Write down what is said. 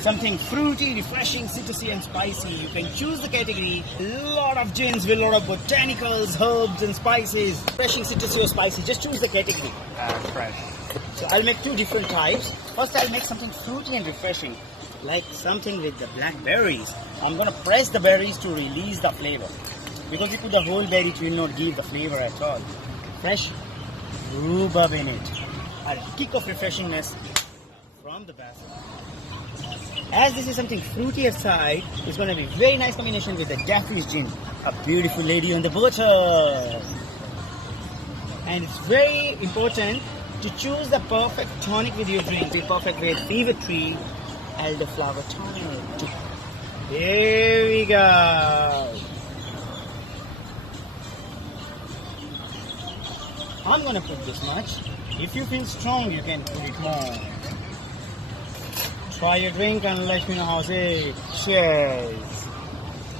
something fruity, refreshing, citrusy and spicy. You can choose the category. A lot of gins with a lot of botanicals, herbs and spices. Refreshing, citrusy or spicy. Just choose the category. Fresh. So I'll make two different types. First I'll make something fruity and refreshing. Like something with the blackberries. I'm gonna press the berries to release the flavor. Because if you put the whole berry, it will not give the flavor at all. Fresh rhubarb in it. A kick of refreshingness from the basil. As this is something fruity aside, it's going to be very nice combination with the Jeffrey's gin. A beautiful lady on the water. And it's very important to choose the perfect tonic with your drink. The perfect with Fever Tree elderflower tonic. Here we go. I'm gonna put this much. If you feel strong, you can put it more. Try your drink and let me know how it is. Cheers.